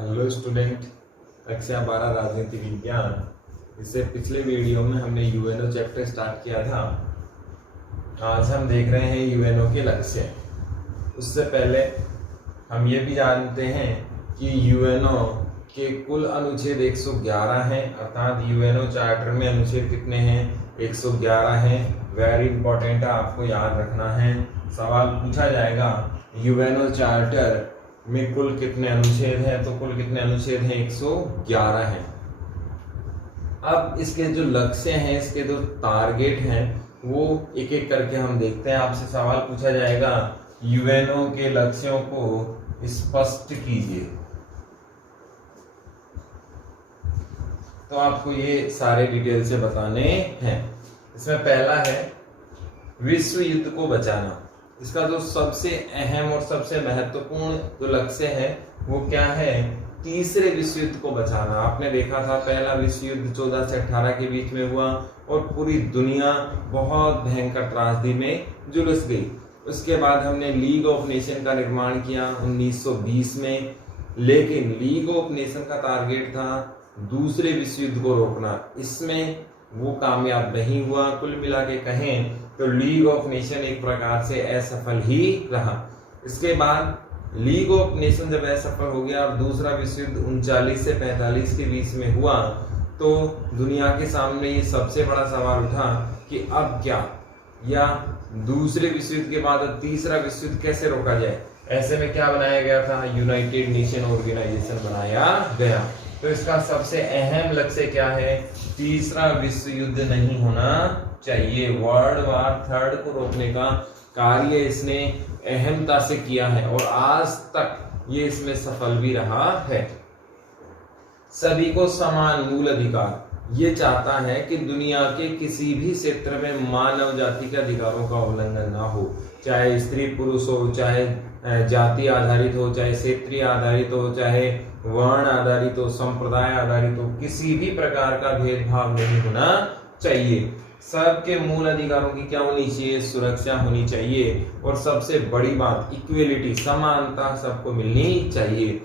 Hello student, कक्षा 12 राजनीति विज्ञान। इससे पिछले वीडियो में हमने यूएनओ चैप्टर स्टार्ट किया था। आज हम देख रहे हैं यूएनओ के लक्ष्य। उससे पहले हम ये भी जानते हैं कि यूएनओ के कुल अनुच्छेद 111 हैं, अर्थात यूएनओ चार्टर में अनुच्छेद कितने हैं? 111 हैं। वेरी इंपॉर्टेंट है, आपको याद रखना है। सवाल पूछा जाएगा यूएनओ चार्टर में कुल कितने अनुच्छेद हैं, तो कुल कितने अनुच्छेद हैं? 111 हैं। अब इसके जो लक्ष्य हैं, इसके जो टारगेट हैं, वो एक एक करके हम देखते हैं। आपसे सवाल पूछा जाएगा यूएनओ के लक्ष्यों को स्पष्ट कीजिए, तो आपको ये सारे डिटेल से बताने हैं। इसमें पहला है विश्व युद्ध को बचाना। इसका जो सबसे अहम और सबसे महत्वपूर्ण जो लक्ष्य है वो क्या है? तीसरे विश्व युद्ध को बचाना। आपने देखा था पहला विश्व युद्ध 14 से 18 के बीच में हुआ और पूरी दुनिया बहुत भयंकर त्रासदी में झुलस गई। उसके बाद हमने लीग ऑफ नेशन का निर्माण किया 1920 में, लेकिन लीग ऑफ नेशन का टारगेट था दूसरे विश्व युद्ध को रोकना। इसमें वो कामयाब नहीं हुआ। कुल मिला के कहें तो लीग ऑफ नेशन एक प्रकार से असफल ही रहा। इसके बाद लीग ऑफ नेशन जब असफल हो गया और दूसरा विश्व युद्ध 39 से 45 के बीच में हुआ, तो दुनिया के सामने ये सबसे बड़ा सवाल उठा कि अब क्या, या दूसरे विश्व युद्ध के बाद तीसरा विश्व युद्ध कैसे रोका जाए। ऐसे में क्या बनाया गया था? यूनाइटेड नेशन ऑर्गेनाइजेशन बनाया गया। तो इसका सबसे अहम लक्ष्य क्या है? तीसरा विश्व युद्ध नहीं होना चाहिए। वर्ल्ड वार थर्ड को रोकने का कार्य इसने अहमता से किया है और आज तक ये इसमें सफल भी रहा है। सभी को समान मूल अधिकार। ये चाहता है कि दुनिया के किसी भी क्षेत्र में मानव जाति के अधिकारों का उल्लंघन ना हो, चाहे स्त्री पुरुष हो, चाहे जाति आधारित हो, चाहे क्षेत्रीय आधारित हो, चाहे वर्ण आधारित हो, संप्रदाय आधारित हो, किसी भी प्रकार का भेदभाव नहीं होना चाहिए। सबके मूल अधिकारों की क्या होनी चाहिए? सुरक्षा होनी चाहिए। और सबसे बड़ी बात इक्वलिटी, समानता सबको मिलनी चाहिए।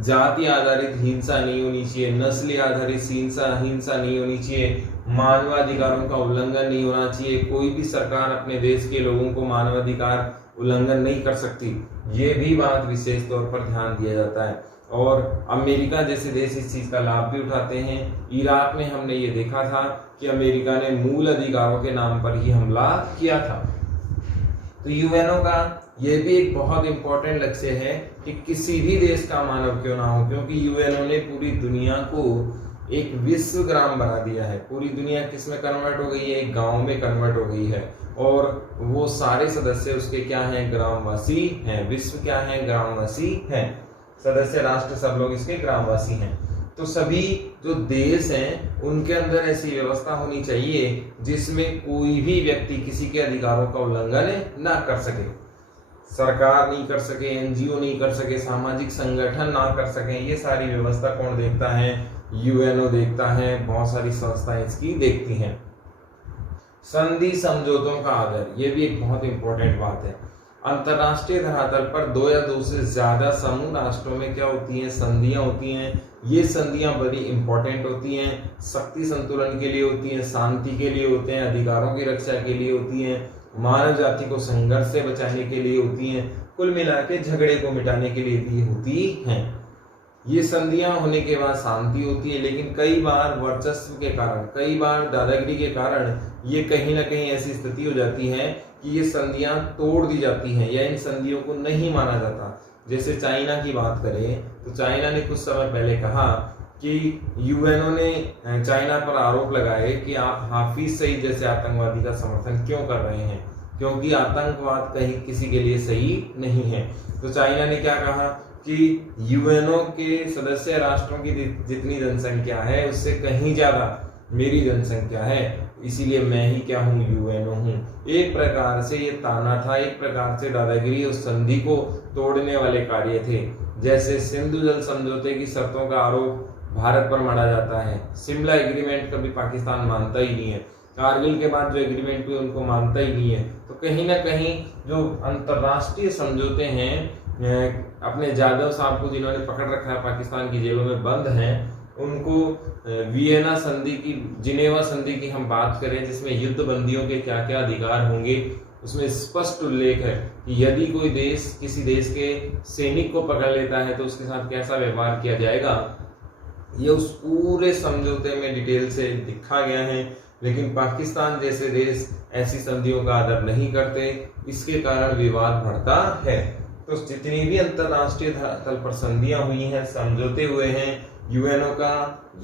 जाति आधारित हिंसा नहीं होनी चाहिए, नस्ली आधारित हिंसा नहीं होनी चाहिए, मानवाधिकारों का उल्लंघन नहीं होना चाहिए। कोई भी सरकार अपने देश के लोगों को मानवाधिकार उल्लंघन नहीं कर सकती। ये भी बात विशेष तौर पर ध्यान दिया जाता है और अमेरिका जैसे देश इस चीज का लाभ भी उठाते हैं। इराक में हमने ये देखा था कि अमेरिका ने मूल अधिकारों के नाम पर ही हमला किया था। तो यूएनओ का ये भी एक बहुत इंपॉर्टेंट लक्ष्य है कि किसी भी देश का मानव क्यों ना हो, क्योंकि यूएनओ ने पूरी दुनिया को एक विश्व ग्राम बना दिया है। पूरी दुनिया किस में कन्वर्ट हो गई है? एक गांव में कन्वर्ट हो गई है और वो सारे सदस्य उसके क्या हैं? ग्रामवासी हैं। विश्व क्या है? ग्रामवासी हैं। सदस्य राष्ट्र सब लोग इसके ग्रामवासी हैं। तो सभी जो देश हैं उनके अंदर ऐसी व्यवस्था होनी चाहिए जिसमें कोई भी व्यक्ति किसी के अधिकारों का उल्लंघन ना कर सके। सरकार नहीं कर सके, एनजीओ नहीं कर सके, सामाजिक संगठन ना कर सके। ये सारी व्यवस्था कौन देखता है? यूएनओ देखता है। बहुत सारी संस्थाएं इसकी देखती हैं। संधि समझौतों का आदर, ये भी एक बहुत इंपॉर्टेंट बात है। अंतरराष्ट्रीय धरातल पर दो या दो से ज्यादा समूह राष्ट्रों में क्या होती हैं? संधियां होती हैं। ये संधियां बड़ी इंपॉर्टेंट होती हैं। शक्ति संतुलन के लिए होती हैं, शांति के लिए होते हैं, अधिकारों की रक्षा के लिए होती हैं, मानव जाति को संघर्ष से बचाने के लिए होती हैं, कुल मिला के झगड़े को मिटाने के लिए भी होती हैं। ये संधियां होने के बाद शांति होती है, लेकिन कई बार वर्चस्व के कारण, कई बार दादागिरी के कारण ये कहीं ना कहीं ऐसी स्थिति हो जाती है कि ये संधियां तोड़ दी जाती हैं या इन संधियों को नहीं माना जाता। जैसे चाइना की बात करें तो चाइना ने कुछ समय पहले कहा कि यूएनओ ने चाइना पर आरोप लगाए कि आप हाफिज सईद जैसे आतंकवादी का समर्थन क्यों कर रहे हैं, क्योंकि आतंकवाद कहीं किसी के लिए सही नहीं है। तो चाइना ने क्या कहा कि यूएनओ के सदस्य राष्ट्रों की जितनी जनसंख्या है उससे कहीं ज्यादा मेरी जनसंख्या है, इसीलिए मैं ही क्या हूँ? यूएनओ हूँ। एक प्रकार से ये ताना था, एक प्रकार से दादागिरी उस संधि को तोड़ने वाले कार्य थे। जैसे सिंधु जल समझौते की शर्तों का आरोप भारत पर मढ़ा जाता है। शिमला एग्रीमेंट कभी पाकिस्तान मानता ही नहीं है। कारगिल के बाद जो एग्रीमेंट हुए उनको मानता ही नहीं है। तो कहीं ना कहीं जो अंतरराष्ट्रीय समझौते हैं अपने जाधव साहब को जिन्होंने पकड़ रखा है, पाकिस्तान की जेलों में बंद हैं, उनको वियना संधि की, जिनेवा संधि की हम बात करें, जिसमें युद्ध बंदियों के क्या क्या अधिकार होंगे, उसमें स्पष्ट उल्लेख है कि यदि कोई देश किसी देश के सैनिक को पकड़ लेता है तो उसके साथ कैसा व्यवहार किया जाएगा, ये उस पूरे समझौते में डिटेल से लिखा गया है। लेकिन पाकिस्तान जैसे देश ऐसी संधियों का आदर नहीं करते, इसके कारण विवाद बढ़ता है। तो जितनी भी अंतरराष्ट्रीय तल पर संधियां हुई हैं, समझौते हुए हैं, यूएनओ का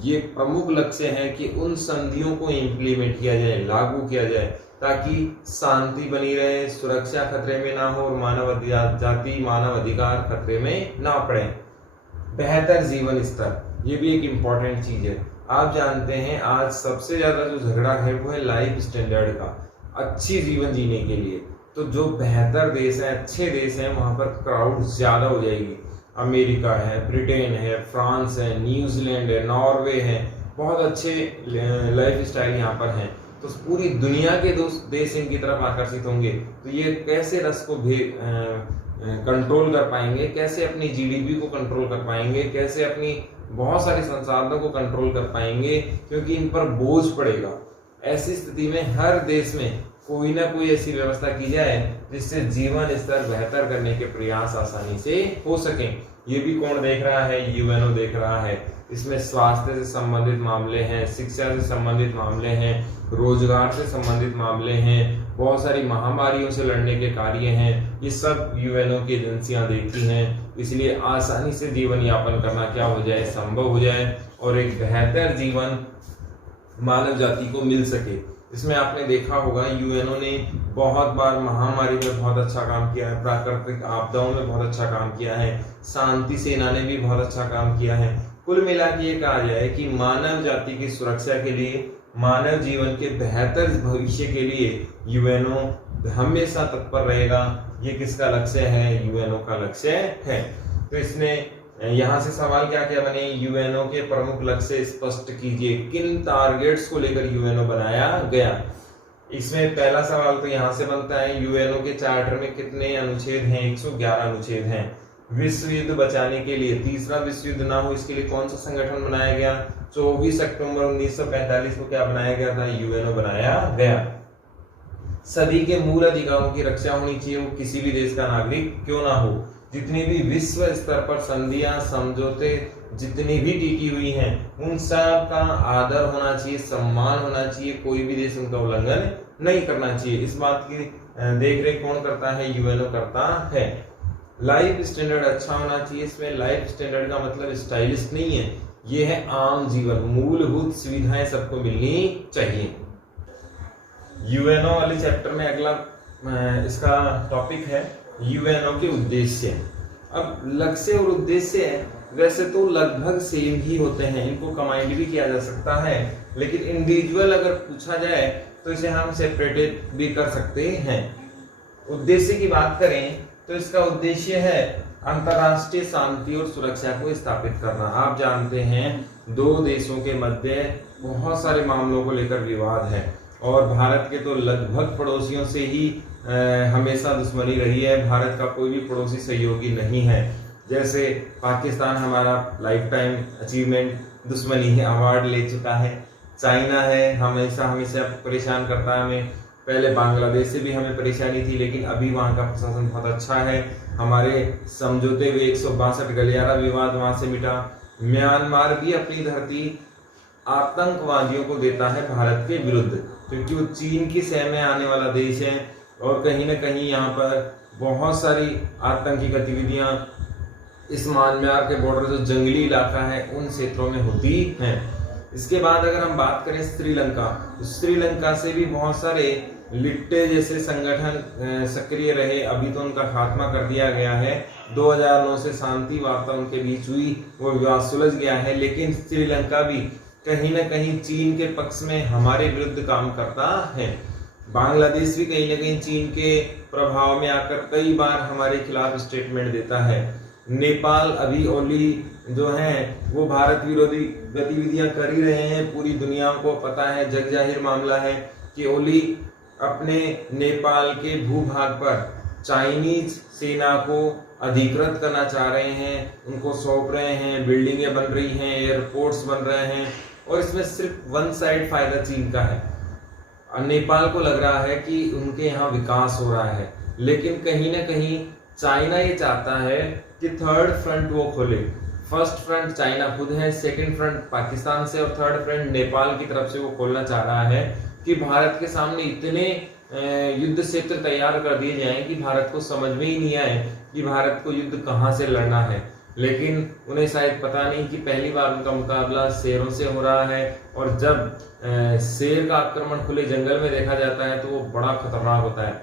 ये प्रमुख लक्ष्य है कि उन संधियों को इम्प्लीमेंट किया जाए, लागू किया जाए, ताकि शांति बनी रहे, सुरक्षा खतरे में ना हो और मानव जाति, मानव अधिकार खतरे में ना पड़े। बेहतर जीवन स्तर, ये भी एक इम्पॉर्टेंट चीज है। आप जानते हैं आज सबसे ज्यादा जो झगड़ा है वो है लाइफ स्टैंडर्ड का, अच्छी जीवन जीने के लिए। तो जो बेहतर देश है, अच्छे देश हैं, वहां पर क्राउड ज्यादा हो जाएगी। अमेरिका है, ब्रिटेन है, फ्रांस है, न्यूजीलैंड है, नॉर्वे है, बहुत अच्छे लाइफ स्टाइल यहाँ पर हैं। तो पूरी दुनिया के देश इनकी तरफ आकर्षित होंगे। तो ये कैसे रस को कंट्रोल कर पाएंगे, कैसे अपनी जीडीपी को कंट्रोल कर पाएंगे, कैसे अपनी बहुत सारे संसाधनों को कंट्रोल कर पाएंगे, क्योंकि इन पर बोझ पड़ेगा। ऐसी स्थिति में हर देश में कोई ना कोई ऐसी व्यवस्था की जाए जिससे जीवन स्तर बेहतर करने के प्रयास आसानी से हो सके। ये भी कौन देख रहा है? यूएनओ देख रहा है। इसमें स्वास्थ्य से संबंधित मामले हैं, शिक्षा से संबंधित मामले हैं, रोजगार से संबंधित मामले हैं, बहुत सारी महामारियों से लड़ने के कार्य हैं। ये सब यूएनओ की एजेंसियां देखती हैं, इसलिए आसानी से जीवन यापन करना क्या हो जाए, संभव हो जाए और एक बेहतर जीवन मानव जाति को मिल सके। इसमें आपने देखा होगा यूएनओ ने बहुत बार महामारी में बहुत अच्छा काम किया है, प्राकृतिक आपदाओं में बहुत अच्छा काम किया है, शांति सेना ने भी बहुत अच्छा काम किया है। कुल मिला के ये कहा जाए कि मानव जाति की सुरक्षा के लिए, मानव जीवन के बेहतर भविष्य के लिए यूएनओ हमेशा तत्पर रहेगा। ये किसका लक्ष्य है? यूएनओ का लक्ष्य है। तो इसने यहाँ से सवाल क्या क्या बने? यूएनओ के प्रमुख लक्ष्य स्पष्ट कीजिए, किन टारगेट्स को लेकर यूएनओ बनाया गया। इसमें पहला सवाल तो यहाँ से बनता है, यूएनओ के चार्टर में कितने अनुच्छेद हैं? 111 अनुच्छेद हैं। विश्व युद्ध बचाने के लिए, तीसरा विश्व युद्ध ना हो इसके लिए कौन सा संगठन बनाया गया? 24 अक्टूबर 1945 को क्या बनाया गया था? यूएनओ बनाया गया। सभी के मूल अधिकारों की रक्षा होनी चाहिए, वो किसी भी देश का नागरिक क्यों ना हो। जितनी भी विश्व स्तर पर संधियां, समझौते जितनी भी टिकी हुई हैं, उन सब का आदर होना चाहिए, सम्मान होना चाहिए, कोई भी देश उनका उल्लंघन नहीं करना चाहिए। इस बात की देखरेख कौन करता है? यूएनओ करता है। लाइफ स्टैंडर्ड अच्छा होना चाहिए। इसमें लाइफ स्टैंडर्ड का मतलब स्टाइलिश नहीं है, ये है आम जीवन, मूलभूत सुविधाएं सबको मिलनी चाहिए। यूएनओ वाले चैप्टर में अगला इसका टॉपिक है यूएनओ के उद्देश्य। अब लक्ष्य और उद्देश्य वैसे तो लगभग सेम ही होते हैं, इनको कंबाइंड भी किया जा सकता है, लेकिन इंडिविजुअल अगर पूछा जाए तो इसे हम सेपरेटेड भी कर सकते हैं। उद्देश्य की बात करें तो इसका उद्देश्य है अंतरराष्ट्रीय शांति और सुरक्षा को स्थापित करना। आप जानते हैं दो देशों के मध्य बहुत सारे मामलों को लेकर विवाद है और भारत के तो लगभग पड़ोसियों से ही हमेशा दुश्मनी रही है। भारत का कोई भी पड़ोसी सहयोगी नहीं है। जैसे पाकिस्तान हमारा लाइफ टाइम अचीवमेंट दुश्मनी है अवार्ड ले चुका है। चाइना है, हमेशा परेशान करता है हमें। पहले बांग्लादेश से भी हमें परेशानी थी, लेकिन अभी वहाँ का प्रशासन बहुत अच्छा है। हमारे समझौते हुए 162 गलियारा विवाद वहाँ से मिटा। म्यांमार भी अपनी धरती आतंकवादियों को देता है भारत के विरुद्ध, क्योंकि वो चीन की सह में आने वाला देश है और कहीं ना कहीं यहाँ पर बहुत सारी आतंकी गतिविधियां इस म्यांमार के बॉर्डर जो जंगली इलाका है उन क्षेत्रों में होती हैं। इसके बाद अगर हम बात करें श्रीलंका, तो श्रीलंका से भी बहुत सारे लिट्टे जैसे संगठन सक्रिय रहे। अभी तो उनका खात्मा कर दिया गया है। 2009 से शांति वार्ता उनके बीच हुई, वो विवाद सुलझ गया है, लेकिन श्रीलंका भी कहीं ना कहीं चीन के पक्ष में हमारे विरुद्ध काम करता है। बांग्लादेश भी कहीं ना कहीं चीन के प्रभाव में आकर कई बार हमारे खिलाफ स्टेटमेंट देता है। नेपाल अभी ओली जो है वो भारत विरोधी गतिविधियां कर ही रहे हैं। पूरी दुनिया को पता है, जग जाहिर मामला है कि ओली अपने नेपाल के भूभाग पर चाइनीज सेना को अधिकृत करना चाह रहे हैं, उनको सौंप रहे हैं, बिल्डिंगें बन रही हैं, एयरपोर्ट्स बन रहे हैं, और इसमें सिर्फ वन साइड फायदा चीन का है। नेपाल को लग रहा है कि उनके यहाँ विकास हो रहा है, लेकिन कहीं ना कहीं चाइना ये चाहता है कि थर्ड फ्रंट वो खोले। फर्स्ट फ्रंट चाइना खुद है, सेकंड फ्रंट पाकिस्तान से, और थर्ड फ्रंट नेपाल की तरफ से वो खोलना चाह रहा है कि भारत के सामने इतने युद्ध क्षेत्र तैयार कर दिए जाएं कि भारत को समझ में ही नहीं आए कि भारत को युद्ध कहाँ से लड़ना है। लेकिन उन्हें शायद पता नहीं कि पहली बार उनका मुकाबला शेरों से हो रहा है, और जब शेर का आक्रमण खुले जंगल में देखा जाता है तो वो बड़ा खतरनाक होता है।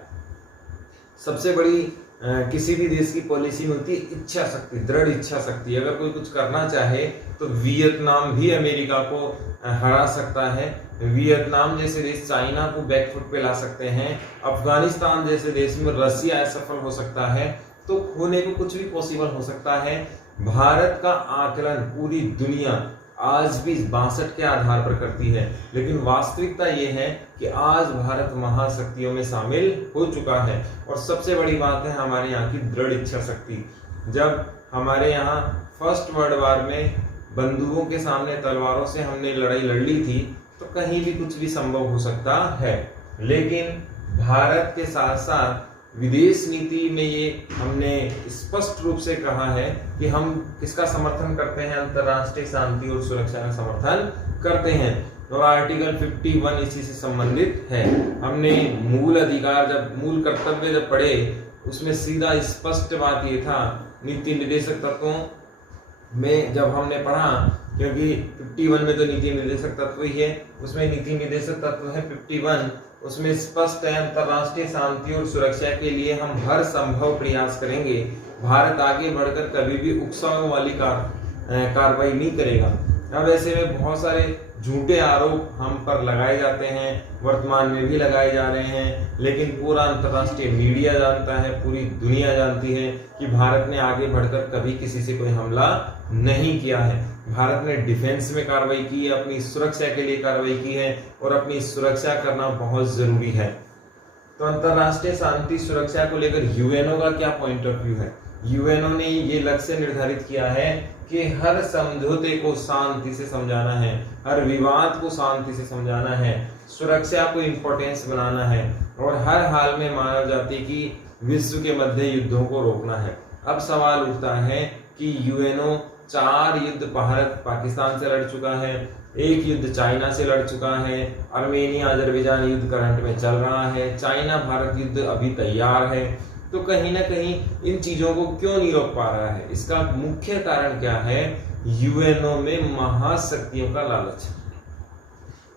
सबसे बड़ी किसी भी देश की पॉलिसी में होती है इच्छा शक्ति, दृढ़ इच्छा शक्ति। अगर कोई कुछ करना चाहे तो वियतनाम भी अमेरिका को हरा सकता है, वियतनाम जैसे देश चाइना को बैकफुट पे ला सकते हैं, अफगानिस्तान जैसे देश में रसिया असफल हो सकता है, तो होने को कुछ भी पॉसिबल हो सकता है। भारत का आकलन पूरी दुनिया आज भी 62 के आधार पर करती है, लेकिन वास्तविकता ये है कि आज भारत महाशक्तियों में शामिल हो चुका है। और सबसे बड़ी बात है हमारे यहाँ की दृढ़ इच्छा शक्ति। जब हमारे यहाँ फर्स्ट वर्ल्ड वार में बंदूकों के सामने तलवारों से हमने लड़ाई लड़ ली थी, तो कहीं भी कुछ भी संभव हो सकता है। लेकिन भारत के साथ साथ विदेश नीति में ये हमने स्पष्ट रूप से कहा है कि हम किसका समर्थन करते हैं, अंतरराष्ट्रीय शांति और सुरक्षा का समर्थन करते हैं। और आर्टिकल 51 इसी से संबंधित है। हमने मूल अधिकार मूल कर्तव्य जब पढ़े, उसमें सीधा स्पष्ट बात ये था, नीति निर्देशक तत्वों में जब हमने पढ़ा, क्योंकि 51 में तो नीति निर्देशक तत्व ही है, उसमें नीति निर्देशक तत्व है 51, उसमें स्पष्ट है अंतरराष्ट्रीय शांति और सुरक्षा के लिए हम हर संभव प्रयास करेंगे। भारत आगे बढ़कर कभी भी उकसाने वाली कार्रवाई नहीं करेगा। अब ऐसे में बहुत सारे झूठे आरोप हम पर लगाए जाते हैं, वर्तमान में भी लगाए जा रहे हैं, लेकिन पूरा अंतरराष्ट्रीय मीडिया जानता है, पूरी दुनिया जानती है कि भारत ने आगे बढ़कर कभी किसी से कोई हमला नहीं किया है। भारत ने डिफेंस में कार्रवाई की है, अपनी सुरक्षा के लिए कार्रवाई की है, और अपनी सुरक्षा करना बहुत जरूरी है। तो अंतरराष्ट्रीय शांति सुरक्षा को लेकर यूएनओ का क्या पॉइंट ऑफ व्यू है? यूएनओ ने ये लक्ष्य निर्धारित किया है कि हर समझौते को शांति से समझाना है, हर विवाद को शांति से समझाना है, सुरक्षा को इम्पोर्टेंस बनाना है, और हर हाल में मानव जाति की विश्व के मध्य युद्धों को रोकना है। अब सवाल उठता है कि यूएनओ 4 युद्ध भारत पाकिस्तान से लड़ चुका है, 1 युद्ध चाइना से लड़ चुका है, आर्मेनिया अजरबैजान युद्ध करंट में चल रहा है, चाइना भारत युद्ध अभी तैयार है। तो कहीं ना कहीं इन चीजों को क्यों नहीं रोक पा रहा है? इसका मुख्य कारण क्या है? यूएनओ में महाशक्तियों का लालच।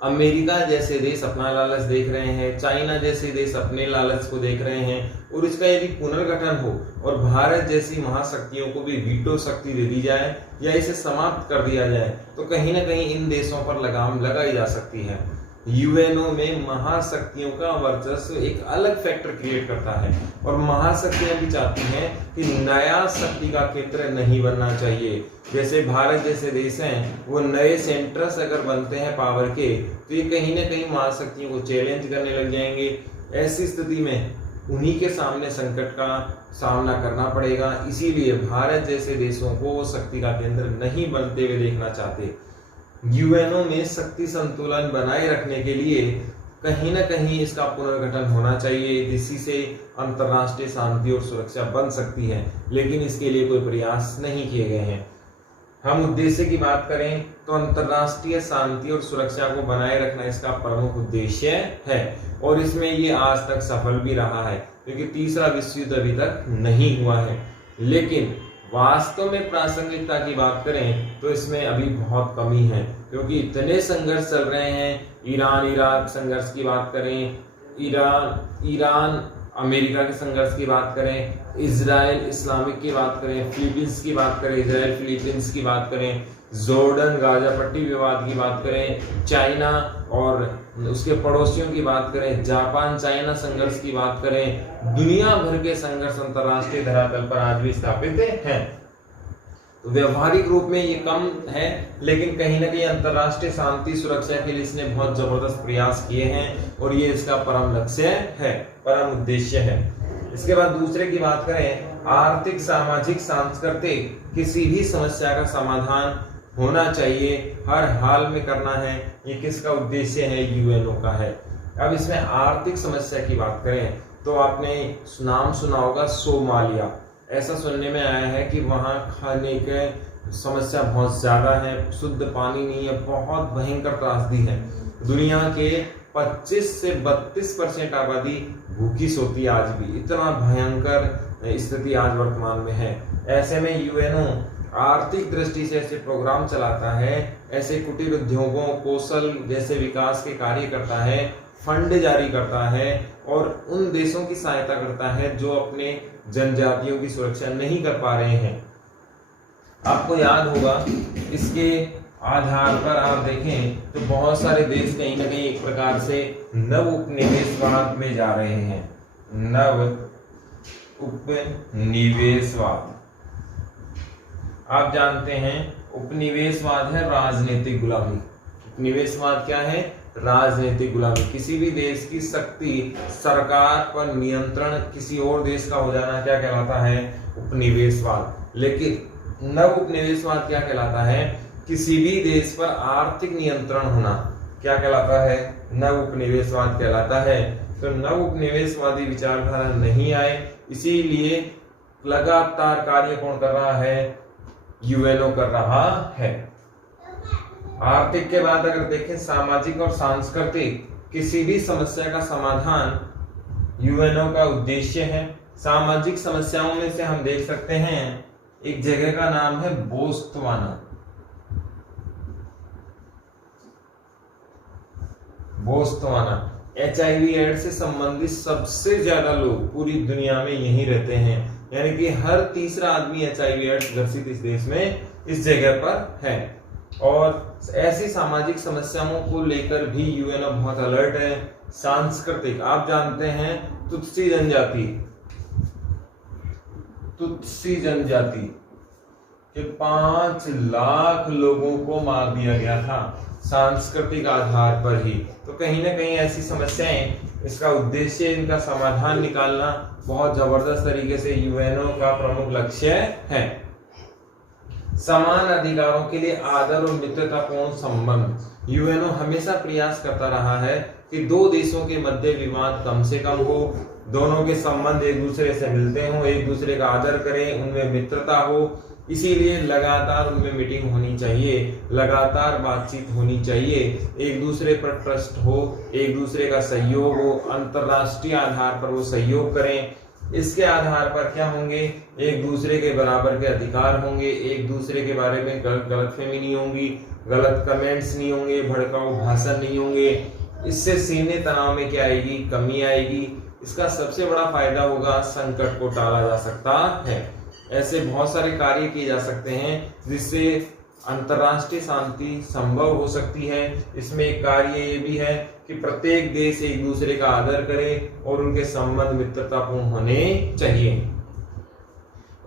अमेरिका जैसे देश अपना लालच देख रहे हैं, चाइना जैसे देश अपने लालच को देख रहे हैं, और इसका यदि पुनर्गठन हो और भारत जैसी महाशक्तियों को भी वीटो शक्ति दे दी जाए या इसे समाप्त कर दिया जाए, तो कहीं ना कहीं इन देशों पर लगाम लगाई जा सकती है। यूएनओ में महाशक्तियों का वर्चस्व एक अलग फैक्टर क्रिएट करता है, और महाशक्तियां भी चाहती हैं कि नया शक्ति का केंद्र नहीं बनना चाहिए। जैसे भारत जैसे देश हैं, वो नए सेंटर्स अगर बनते हैं पावर के, तो ये कहीं ना कहीं महाशक्तियों को चैलेंज करने लग जाएंगे। ऐसी स्थिति में उन्हीं के सामने संकट का सामना करना पड़ेगा। इसीलिए भारत जैसे देशों को शक्ति का केंद्र नहीं बनते हुए देखना चाहते। यूएनओ में शक्ति संतुलन बनाए रखने के लिए कहीं ना कहीं इसका पुनर्गठन होना चाहिए, जिससे से अंतर्राष्ट्रीय शांति और सुरक्षा बन सकती है, लेकिन इसके लिए कोई प्रयास नहीं किए गए हैं। हम उद्देश्य की बात करें तो अंतर्राष्ट्रीय शांति और सुरक्षा को बनाए रखना इसका प्रमुख उद्देश्य है, और इसमें ये आज तक सफल भी रहा है, क्योंकि तीसरा विश्व युद्ध अभी तक नहीं हुआ है। लेकिन वास्तव में प्रासंगिकता की बात करें तो इसमें अभी बहुत कमी है, क्योंकि इतने संघर्ष चल रहे हैं। ईरान इराक संघर्ष की बात करें, ईरान अमेरिका के संघर्ष की बात करें, इजराइल इस्लामिक की बात करें, फिलीपींस की बात करें, इजराइल फिलीपींस की बात करें, जॉर्डन गाजा पट्टी विवाद की बात करें, चाइना और उसके पड़ोसियों की बात करें, जापान चाइना संघर्ष की बात करें, दुनिया भर के संघर्ष अंतरराष्ट्रीय धरातल पर आज भी स्थापित हैं। तो व्यवहारिक रूप में ये कम है, लेकिन कहीं ना कहीं अंतरराष्ट्रीय शांति सुरक्षा के लिए इसने बहुत जबरदस्त प्रयास किए हैं, और ये इसका परम लक्ष्य है, परम उद्देश्य है। इसके बाद दूसरे की बात करें आर्थिक, सामाजिक, सांस्कृतिक किसी भी समस्या का समाधान होना चाहिए, हर हाल में करना है। ये किसका उद्देश्य है? यूएनओ का है। अब इसमें आर्थिक समस्या की बात करें तो आपने नाम सुना होगा सोमालिया। ऐसा सुनने में आया है कि वहाँ खाने के समस्या बहुत ज्यादा है, शुद्ध पानी नहीं है, बहुत भयंकर त्रासदी है। दुनिया के 25 से 32% आबादी भूखी सोती है आज भी। इतना भयंकर स्थिति आज वर्तमान में है। ऐसे में यूएनओ आर्थिक दृष्टि से ऐसे प्रोग्राम चलाता है, ऐसे कुटीर उद्योगों, कौशल जैसे विकास के कार्य करता है, फंड जारी करता है और उन देशों की सहायता करता है जो अपने जनजातियों की सुरक्षा नहीं कर पा रहे हैं। आपको याद होगा इसके आधार पर आप देखें तो बहुत सारे देश कहीं ना कहीं एक प्रकार से नव उपनिवेशवाद में जा रहे हैं। नव उपनिवेशवाद, आप जानते हैं उपनिवेशवाद है राजनीतिक गुलामी। उपनिवेशवाद क्या है? राजनीतिक गुलामी। किसी भी देश की शक्ति, सरकार पर नियंत्रण किसी और देश का हो जाना क्या कहलाता है? उपनिवेशवाद। लेकिन नव उपनिवेशवाद क्या कहलाता है? किसी भी देश पर आर्थिक नियंत्रण होना क्या कहलाता है? नव उपनिवेशवाद कहलाता है। तो नव उपनिवेशवादी विचारधारा नहीं आए, इसीलिए लगातार कार्य कौन कर रहा है? यूएनओ कर रहा है। आर्थिक के बाद अगर देखें सामाजिक और सांस्कृतिक किसी भी समस्या का समाधान यूएनओ का उद्देश्य है। सामाजिक समस्याओं में से हम देख सकते हैं एक जगह का नाम है बोत्सवाना। बोत्सवाना HIV एड्स से संबंधित सबसे ज्यादा लोग पूरी दुनिया में यहीं रहते हैं, यानी कि हर तीसरा आदमी HIV एड्स ग्रसित इस देश में, इस जगह पर है। और ऐसी सामाजिक समस्याओं को लेकर भी यूएनओ बहुत अलर्ट है। सांस्कृतिक, आप जानते हैं तुत्सी जनजाति के 5 लाख लोगों को मार दिया गया था सांस्कृतिक आधार पर ही। तो कहीं ना कहीं ऐसी समस्याएं, इसका उद्देश्य इनका समाधान निकालना बहुत जबरदस्त तरीके से यूएनओ का प्रमुख लक्ष्य है। समान अधिकारों के लिए आदर और मित्रतापूर्ण संबंध। यूएनओ हमेशा प्रयास करता रहा है कि दो देशों के मध्य विवाद कम से कम हो, दोनों के संबंध एक दूसरे से मिलते हों, एक दूसरे का आदर करें, उनमें मित्रता हो। इसीलिए लगातार उनमें मीटिंग होनी चाहिए, लगातार बातचीत होनी चाहिए, एक दूसरे पर ट्रस्ट हो, एक दूसरे का सहयोग हो, अंतरराष्ट्रीय आधार पर वो सहयोग करें। इसके आधार पर क्या होंगे? एक दूसरे के बराबर के अधिकार होंगे, एक दूसरे के बारे में गलतफहमी नहीं होंगी, गलत कमेंट्स नहीं होंगे, भड़काऊ भाषण नहीं होंगे। इससे सीने तनाव में क्या आएगी? कमी आएगी। इसका सबसे बड़ा फायदा होगा, संकट को टाला जा सकता है। ऐसे बहुत सारे कार्य किए जा सकते हैं जिससे अंतरराष्ट्रीय शांति संभव हो सकती है। इसमें एक कार्य ये भी है कि प्रत्येक देश एक दूसरे का आदर करे और उनके संबंध मित्रतापूर्ण होने चाहिए।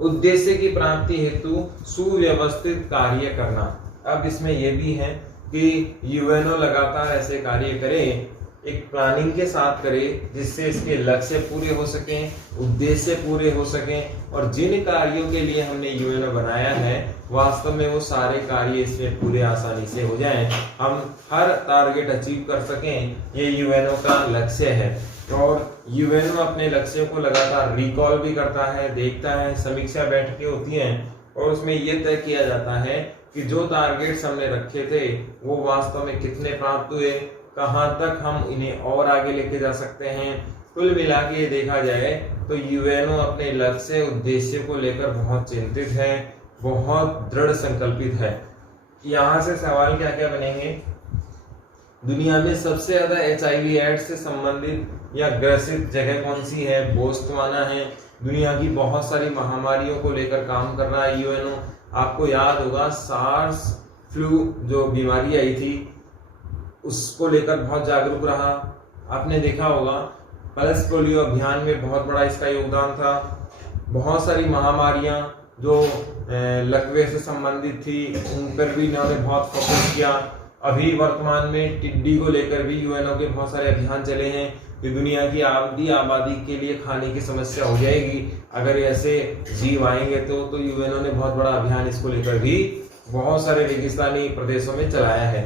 उद्देश्य की प्राप्ति हेतु सुव्यवस्थित कार्य करना। अब इसमें यह भी है कि यूएनओ लगातार ऐसे कार्य करे, एक प्लानिंग के साथ करे, जिससे इसके लक्ष्य पूरे हो सकें, उद्देश्य पूरे हो सकें और जिन कार्यों के लिए हमने यूएनओ बनाया है वास्तव में वो सारे कार्य इसमें पूरे आसानी से हो जाएं, हम हर टारगेट अचीव कर सकें। ये यूएनओ का लक्ष्य है। और यूएनओ अपने लक्ष्यों को लगातार रिकॉल भी करता है, देखता है, समीक्षा बैठकें होती हैं और उसमें यह तय किया जाता है कि जो टारगेट्स हमने रखे थे वो वास्तव में कितने प्राप्त हुए, कहां तक हम इन्हें और आगे लेके जा सकते हैं। कुल मिला के ये देखा जाए तो यूएनओ अपने लक्ष्य उद्देश्य को लेकर बहुत चिंतित है, बहुत दृढ़ संकल्पित है। यहाँ से सवाल क्या क्या बनेंगे? दुनिया में सबसे ज्यादा HIV एड्स से संबंधित या ग्रसित जगह कौन सी है? बोत्सवाना है। दुनिया की बहुत सारी महामारियों को लेकर काम कर रहा है यूएनओ। आपको याद होगा सार्स फ्लू जो बीमारी आई थी उसको लेकर बहुत जागरूक रहा। आपने देखा होगा पल्स पोलियो अभियान में बहुत बड़ा इसका योगदान था। बहुत सारी महामारियां जो लकवे से संबंधित थी उन पर भी इन्होंने बहुत फोकस किया। अभी वर्तमान में टिड्डी को लेकर भी यूएनओ के बहुत सारे अभियान चले हैं। कि दुनिया की आधी आबादी के लिए खाने की समस्या हो जाएगी अगर ऐसे जीव आएंगे तो यूएनओ ने बहुत बड़ा अभियान इसको लेकर भी बहुत सारे रेगिस्तानी प्रदेशों में चलाया है।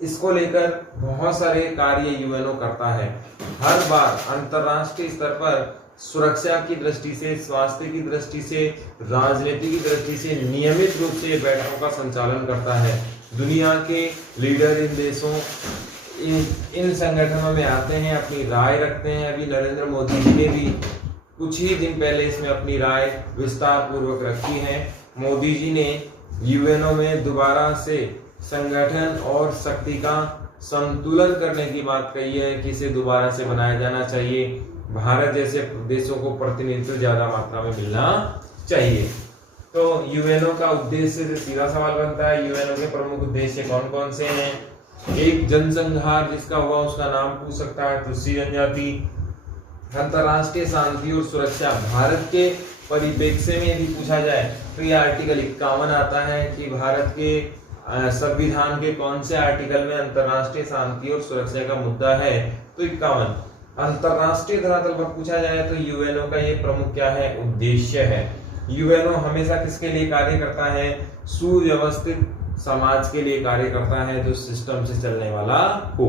इसको लेकर बहुत सारे कार्य यूएनओ करता है। हर बार अंतरराष्ट्रीय स्तर पर सुरक्षा की दृष्टि से, स्वास्थ्य की दृष्टि से, राजनीति की दृष्टि से नियमित रूप से बैठकों का संचालन करता है। दुनिया के लीडर इन देशों इन संगठनों में आते हैं, अपनी राय रखते हैं। अभी नरेंद्र मोदी जी ने भी कुछ ही दिन पहले इसमें अपनी राय विस्तार पूर्वक रखी है। मोदी जी ने यूएनओ में दोबारा से संगठन और शक्ति का संतुलन करने की बात कही है कि इसे दोबारा से बनाया जाना चाहिए। भारत जैसे देशों को प्रतिनिधित्व ज्यादा मात्रा में मिलना चाहिए। तो यूएनओ का उद्देश्य से सीधा सवाल बनता है, यूएनओ के प्रमुख उद्देश्य कौन कौन से हैं? एक, जनसंहार जिसका हुआ उसका नाम पूछ सकता है, तुलसी जनजाति। अंतरराष्ट्रीय शांति और सुरक्षा, भारत के परिप्रेक्ष्य में यदि पूछा जाए तो यह आर्टिकल 51 आता है कि भारत के संविधान के कौन से आर्टिकल में अंतरराष्ट्रीय शांति और सुरक्षा का मुद्दा है, तो 51। अंतरराष्ट्रीय धरातल पर पूछा जाए तो यूएनओ का ये प्रमुख क्या है, उद्देश्य है। यूएनओ हमेशा किसके लिए कार्य करता है? सुव्यवस्थित समाज के लिए कार्य करता है जो सिस्टम से चलने वाला हो।